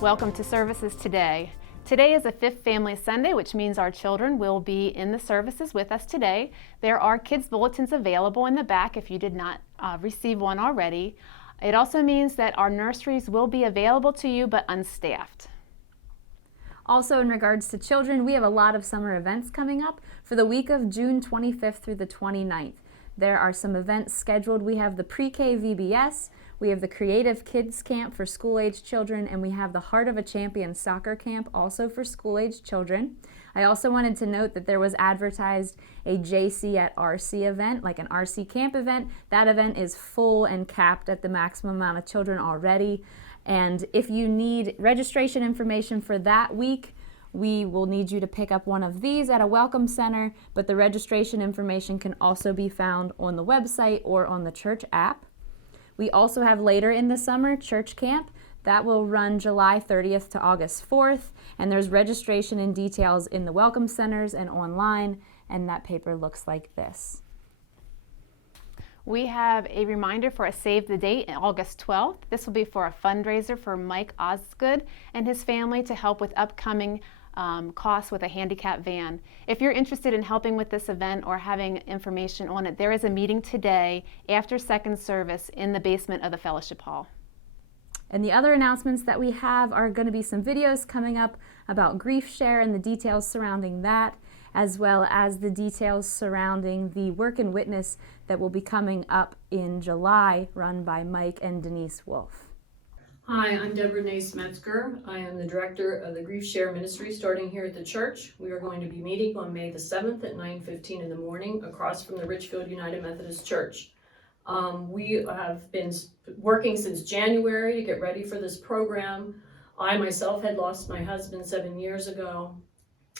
Welcome to services today. Today is a Fifth Family Sunday, which means our children will be in the services with us today. There are kids' bulletins available in the back if you did not receive one already. It also means that our nurseries will be available to you but unstaffed. Also, in regards to children, we have a lot of summer events coming up for the week of June 25th through the 29th. There are some events scheduled. We have the Pre-K VBS, we have the Creative Kids Camp for school-age children, and we have the Heart of a Champion Soccer Camp also for school-age children. I also wanted to note that there was advertised a JC at RC event, like an RC camp event. That event is full and capped at the maximum amount of children already. And if you need registration information for that week, we will need you to pick up one of these at a welcome center, but the registration information can also be found on the website or on the church app. We also have later in the summer church camp. That will run July 30th to August 4th, and there's registration and details in the welcome centers and online, and that paper looks like this. We have a reminder for a save the date on August 12th. This will be for a fundraiser for Mike Osgood and his family to help with upcoming costs with a handicap van. If you're interested in helping with this event or having information on it, there is a meeting today after second service in the basement of the fellowship hall. And the other announcements that we have are going to be some videos coming up about Grief Share and the details surrounding that, as well as the details surrounding the Work and Witness that will be coming up in July, run by Mike and Denise Wolf. Hi, I'm Deborah Nace-Metzger. I am the director of the Grief Share Ministry starting here at the church. We are going to be meeting on May the 7th at 9:15 in the morning across from the Richfield United Methodist Church. We have been working since January to get ready for this program. I myself had lost my husband 7 years ago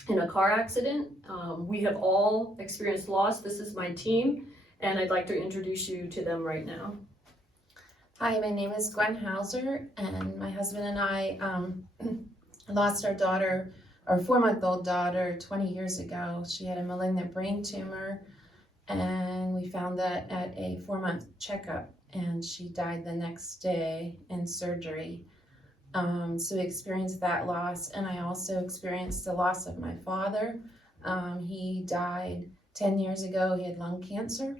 in a car accident. We have all experienced loss. This is my team, and I'd like to introduce you to them right now. Hi, my name is Gwen Hauser, and my husband and I lost our daughter, our 4-month-old daughter, 20 years ago. She had a malignant brain tumor, and we found that at a 4-month checkup, and she died the next day in surgery. So we experienced that loss, and I also experienced the loss of my father. He died 10 years ago. He had lung cancer.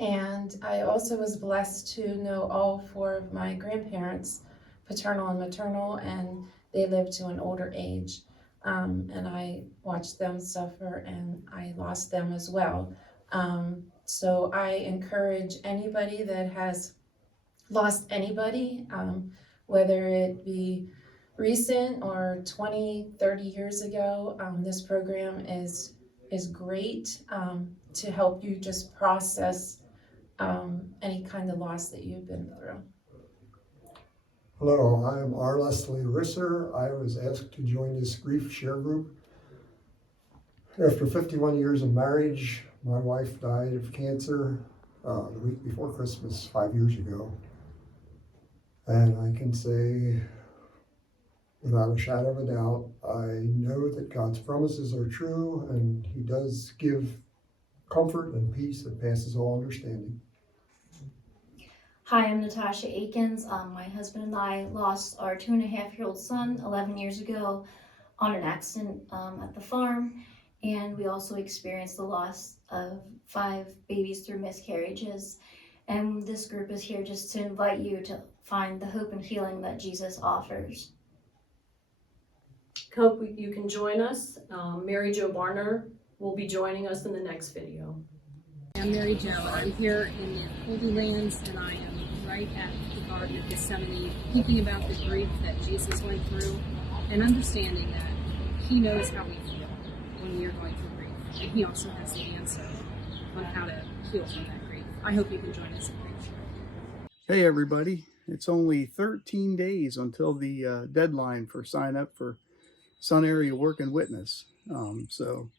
And I also was blessed to know all 4 of my grandparents, paternal and maternal, and they lived to an older age. And I watched them suffer, and I lost them as well. So I encourage anybody that has lost anybody, whether it be recent or 20, 30 years ago, this program is great to help you just process any kind of loss that you've been through. Hello, I'm R. Leslie Risser. I was asked to join this grief share group. After 51 years of marriage, my wife died of cancer the week before Christmas 5 years ago. And I can say, without a shadow of a doubt, I know that God's promises are true, and He does give comfort and peace that passes all understanding. Hi, I'm Natasha Akins. My husband and I lost our 2.5-year-old son 11 years ago on an accident at the farm, and we also experienced the loss of 5 babies through miscarriages. And this group is here just to invite you to find the hope and healing that Jesus offers. Hope you can join us. Mary Jo Barner will be joining us in the next video. I'm Mary Jo. I'm here in the Holy Lands, and I am right at the Garden of Gethsemane, thinking about the grief that Jesus went through and understanding that He knows how we feel when we are going through grief. And He also has the answer on how to heal from that grief. I hope you can join us at Grief Share. Hey everybody, it's only 13 days until the deadline for sign up for Sun Area Work and Witness. So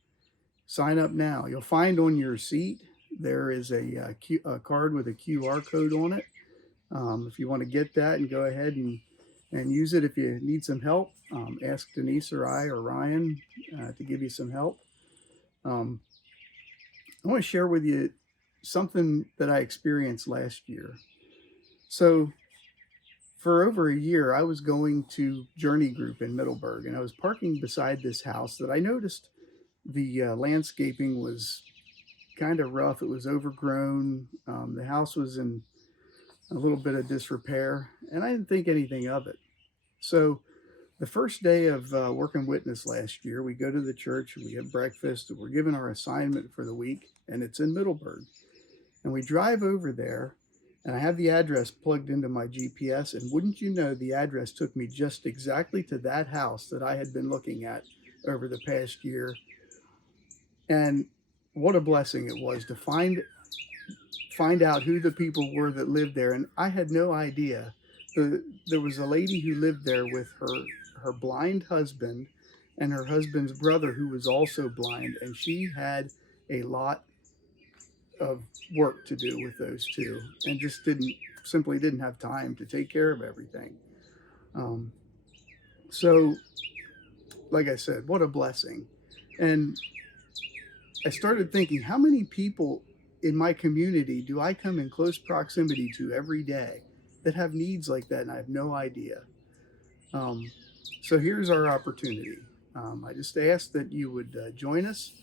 sign up now. You'll find on your seat there is a card with a QR code on it. If you want to get that and go ahead and use it, if you need some help, ask Denise or I or Ryan to give you some help. I want to share with you something that I experienced last year. So for over a year, I was going to Journey Group in Middleburg, and I was parking beside this house that I noticed the landscaping was kind of rough. It was overgrown. The house was in a little bit of disrepair, and I didn't think anything of it. So the first day of working witness last year, we go to the church, we have breakfast, we're given our assignment for the week, and it's in Middleburg. And we drive over there, and I have the address plugged into my GPS, and wouldn't you know, the address took me just exactly to that house that I had been looking at over the past year. And what a blessing it was to find out who the people were that lived there. And I had no idea. There was a lady who lived there with her blind husband and her husband's brother, who was also blind, and she had a lot of work to do with those two, and just simply didn't have time to take care of everything. So like I said, what a blessing. And I started thinking, how many people in my community do I come in close proximity to every day that have needs like that, and I have no idea? So here's our opportunity. I just ask that you would join us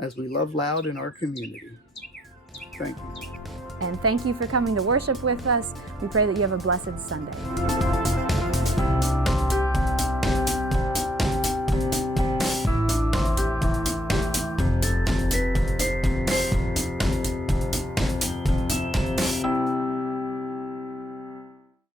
as we love loud in our community. Thank you. And thank you for coming to worship with us. We pray that you have a blessed Sunday.